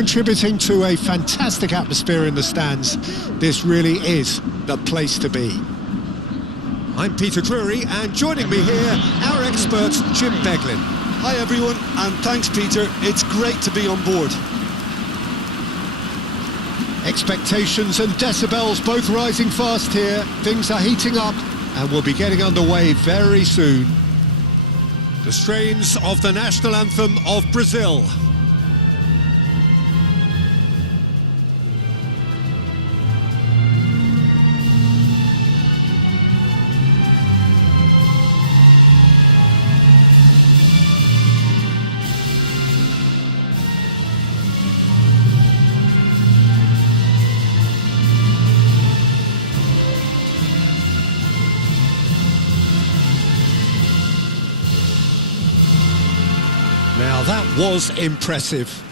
contributing to a fantastic atmosphere in the stands. This really is the place to be. I'm Peter Drury, and joining me here, our expert, Jim Beglin. Hi everyone, and thanks Peter, it's great to be on board. Expectations and decibels both rising fast here. Things are heating up, and we'll be getting underway very soon. The strains of the national anthem of Brazil. Now that was impressive.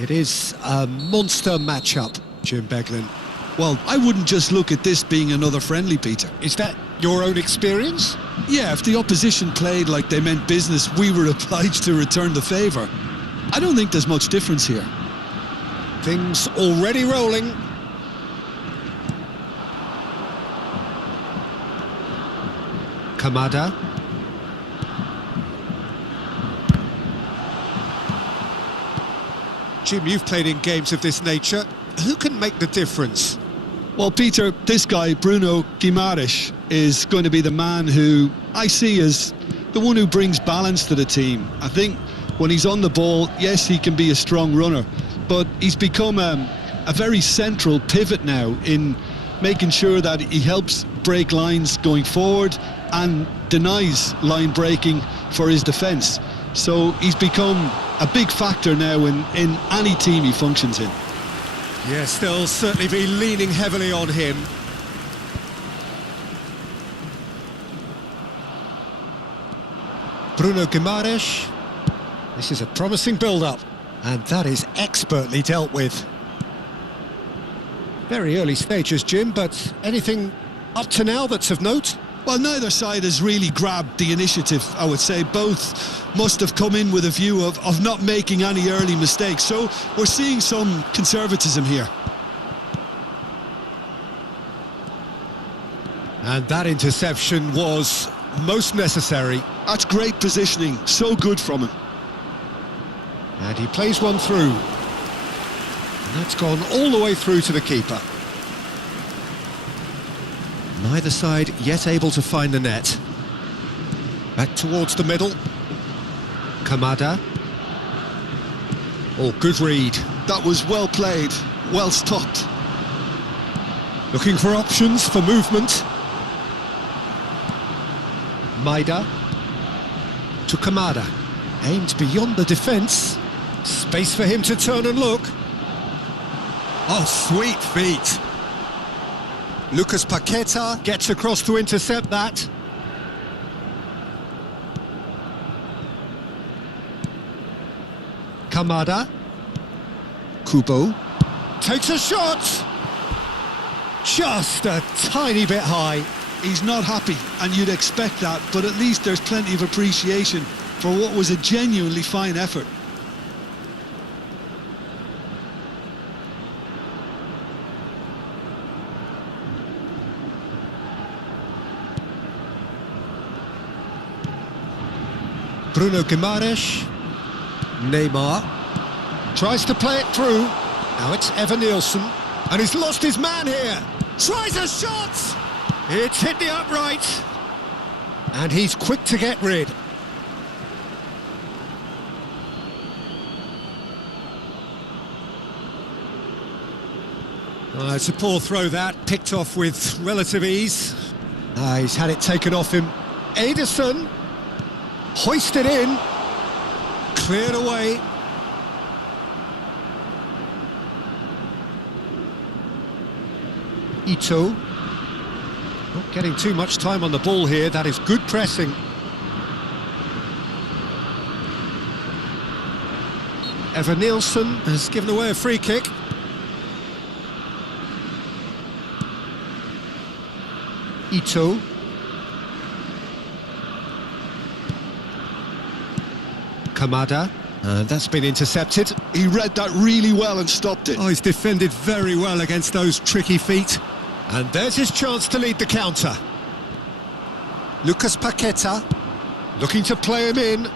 It is a monster matchup, Jim Beglin. Well, I wouldn't just look at this being another friendly, Peter. Is that your own experience? Yeah, if the opposition played like they meant business, we were obliged to return the favour. I don't think there's much difference here. Things already rolling. Kamada. Jim, you've played in games of this nature. Who can make the difference? Well, Peter, this guy, Bruno Guimaraes, is going to be the man who I see as the one who brings balance to the team. I think when he's on the ball, yes, he can be a strong runner, but he's become a very central pivot now in making sure that he helps break lines going forward and denies line breaking for his defence. So he's become a big factor now in any team he functions in. Yes, they'll certainly be leaning heavily on him. Bruno Guimaraes. This is a promising build-up, and that is expertly dealt with. Very early stages, Jim, but anything up to now that's of note? Well, neither side has really grabbed the initiative, I would say. Both must have come in with a view of not making any early mistakes. So we're seeing some conservatism here. And that interception was most necessary. That's great positioning, so good from him. And he plays one through. And that's gone all the way through to the keeper. Neither side yet able to find the net. Back towards the middle. Kamada. Oh, good read. That was well played, well stopped. Looking for options for movement. Maida. To Kamada. Aimed beyond the defence. Space for him to turn and look. Oh, sweet feet. Lucas Paqueta gets across to intercept that. Kamada. Kubo. Takes a shot! Just a tiny bit high. He's not happy, and you'd expect that, but at least there's plenty of appreciation for what was a genuinely fine effort. Bruno Guimaraes. Neymar. Tries to play it through. Now it's Evan Nielsen. And he's lost his man here. Tries a shot! It's hit the upright. And he's quick to get rid. It's a poor throw that, picked off with relative ease. He's had it taken off him. Ederson, hoisted in, cleared away. Ito, not getting too much time on the ball here, that is good pressing. Nielsen has given away a free kick. Ito. Kamada. That's been intercepted. He read that really well and stopped it. Oh, he's defended very well against those tricky feet. And there's his chance to lead the counter. Lucas Paqueta looking to play him in.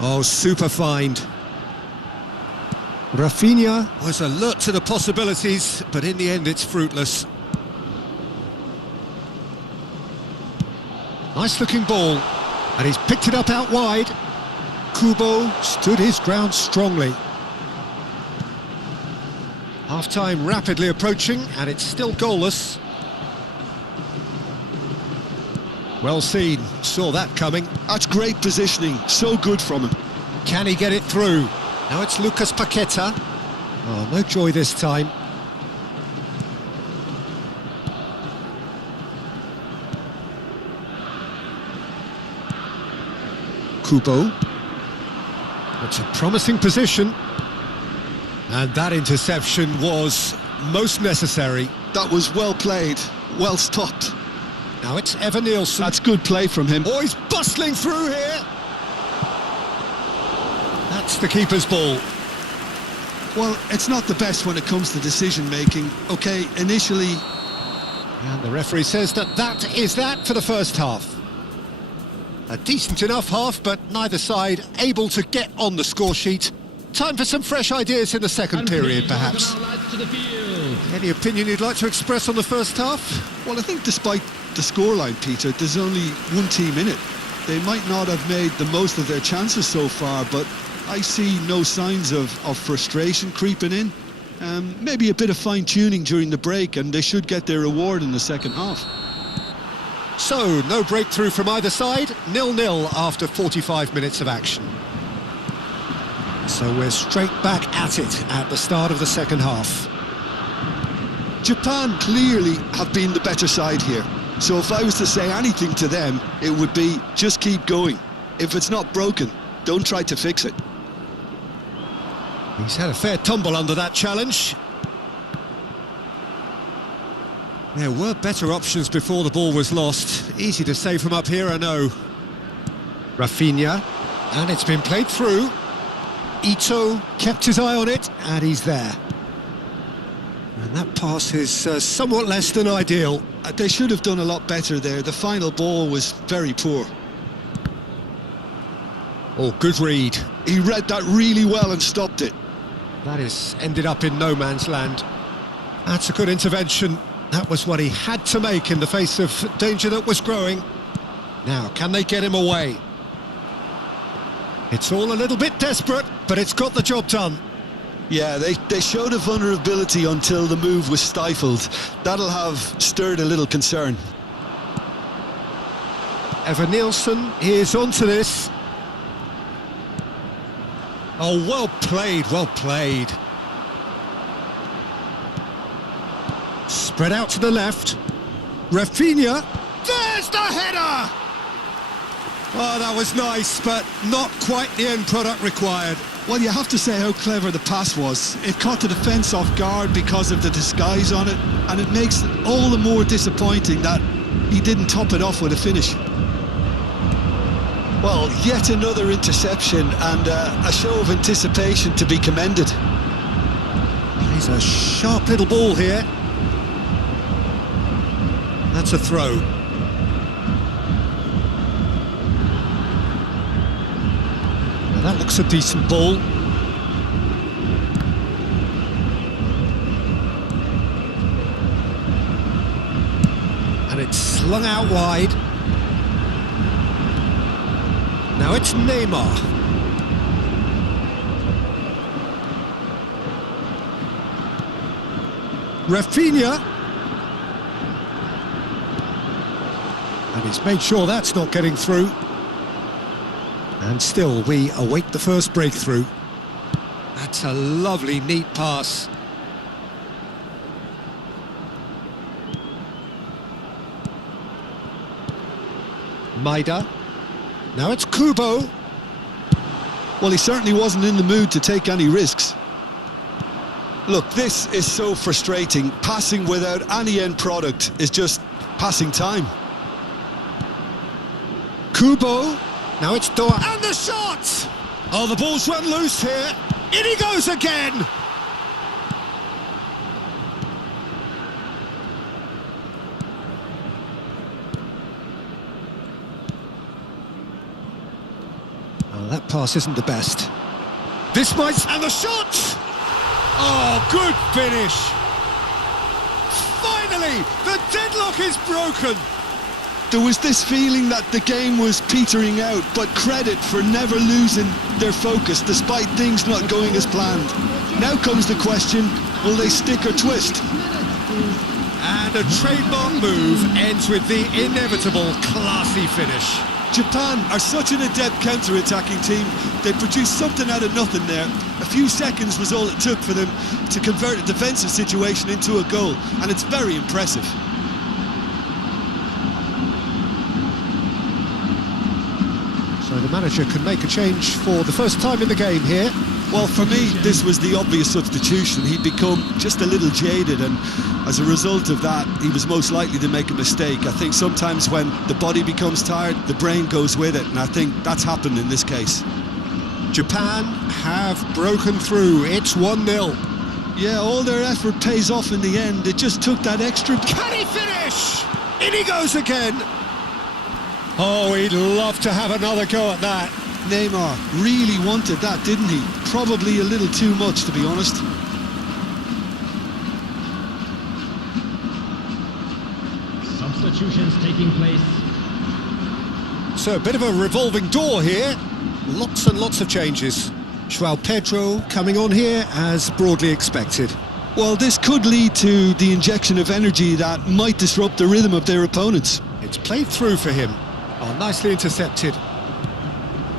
Oh, super find. Rafinha was alert to the possibilities, but in the end it's fruitless. Nice looking ball, and he's picked it up out wide. Kubo stood his ground strongly. Half-time rapidly approaching, and it's still goalless. Well seen, saw that coming. That's great positioning, so good from him. Can he get it through? Now it's Lucas Paqueta. Oh, no joy this time. Kubo. That's a promising position. And that interception was most necessary. That was well played, well stopped. Now it's Nielsen. That's good play from him. Oh, he's bustling through here. That's the keeper's ball. Well, it's not the best when it comes to decision-making. OK, initially... And the referee says that is that for the first half. A decent enough half, but neither side able to get on the score sheet. Time for some fresh ideas in the second period, perhaps. Any opinion you'd like to express on the first half? Well, I think despite the scoreline, Peter, there's only one team in it. They might not have made the most of their chances so far, but I see no signs of frustration creeping in. Maybe a bit of fine-tuning during the break, and they should get their reward in the second half. So, no breakthrough from either side, 0-0 after 45 minutes of action. So we're straight back at it at the start of the second half. Japan clearly have been the better side here. So if I was to say anything to them, it would be just keep going. If it's not broken, don't try to fix it. He's had a fair tumble under that challenge. There were better options before the ball was lost. Easy to say from up here, I know. Rafinha, and it's been played through. Ito kept his eye on it, and he's there. And that pass is somewhat less than ideal. They should have done a lot better there. The final ball was very poor. Oh, good read. He read that really well and stopped it. That has ended up in no man's land. That's a good intervention. That was what he had to make in the face of danger that was growing. Now, can they get him away? It's all a little bit desperate, but it's got the job done. Yeah, they showed a vulnerability until the move was stifled. That'll have stirred a little concern. Nielsen is onto this. Oh, well played, well played. Spread out to the left. Rafinha. There's the header! Oh, that was nice, but not quite the end product required. Well, you have to say how clever the pass was. It caught the defence off guard because of the disguise on it, and it makes it all the more disappointing that he didn't top it off with a finish. Well, yet another interception and a show of anticipation to be commended. He's a sharp little ball here. That's a throw. Now that looks a decent ball. And it's slung out wide. Now it's Neymar. Rafinha. And he's made sure that's not getting through. And still, we await the first breakthrough. That's a lovely, neat pass. Maida. Now it's Kubo. Well, he certainly wasn't in the mood to take any risks. Look, this is so frustrating. Passing without any end product is just passing time. Kubo. Now it's Doa. And the shot! Oh, the ball's run loose here. In he goes again! Oh, that pass isn't the best. This might... And the shot! Oh, good finish! Finally, the deadlock is broken! There was this feeling that the game was petering out, but credit for never losing their focus despite things not going as planned. Now comes the question, will they stick or twist? And a trademark move ends with the inevitable classy finish. Japan are such an adept counter-attacking team. They produced something out of nothing there. A few seconds was all it took for them to convert a defensive situation into a goal, and it's very impressive. So the manager can make a change for the first time in the game here. Well, for me, this was the obvious substitution. He'd become just a little jaded, and as a result of that, he was most likely to make a mistake. I think sometimes when the body becomes tired, the brain goes with it, and I think that's happened in this case. Japan have broken through. It's 1-0. Yeah, all their effort pays off in the end. It just took that extra... Can he finish? In he goes again. Oh, he'd love to have another go at that. Neymar really wanted that, didn't he? Probably a little too much, to be honest. Substitutions taking place. So a bit of a revolving door here. Lots and lots of changes. João Pedro coming on here as broadly expected. Well, this could lead to the injection of energy that might disrupt the rhythm of their opponents. It's played through for him. Oh, nicely intercepted.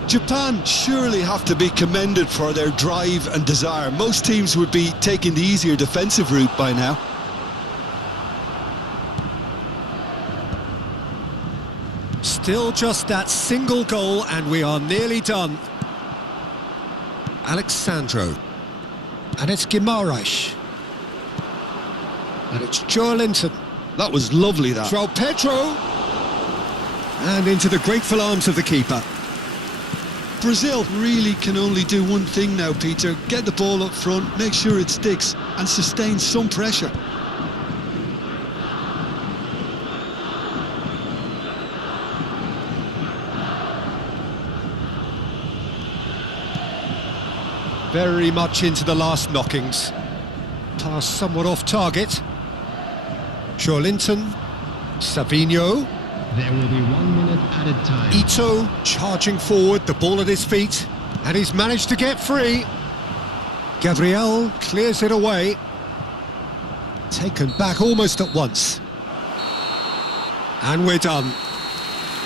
Japan surely have to be commended for their drive and desire. Most teams would be taking the easier defensive route by now. Still just that single goal and we are nearly done. Alexandro. And it's Guimaraes. And it's Joelinton. That was lovely, that. João Pedro. And into the grateful arms of the keeper. Brazil really can only do one thing now, Peter. Get the ball up front, make sure it sticks, and sustain some pressure. Very much into the last knockings. Pass somewhat off target. Joelinton. Savinho. There will be 1 minute added time. Ito charging forward, the ball at his feet, and he's managed to get free. Gabriel clears it away. Taken back almost at once. And we're done.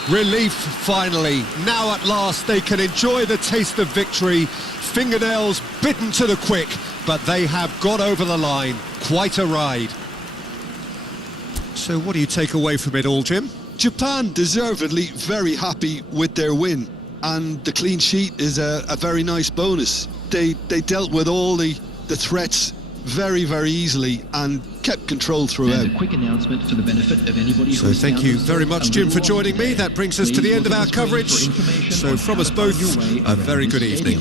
Relief finally. Now at last they can enjoy the taste of victory. Fingernails bitten to the quick, but they have got over the line. Quite a ride. So what do you take away from it all, Jim? Japan deservedly very happy with their win, and the clean sheet is a very nice bonus. They dealt with all the threats very, very easily and kept control throughout. And a quick announcement for the benefit of anybody. So thank you very much, Jim, for joining me. That brings us to the end of our coverage. So from us both, a very good evening.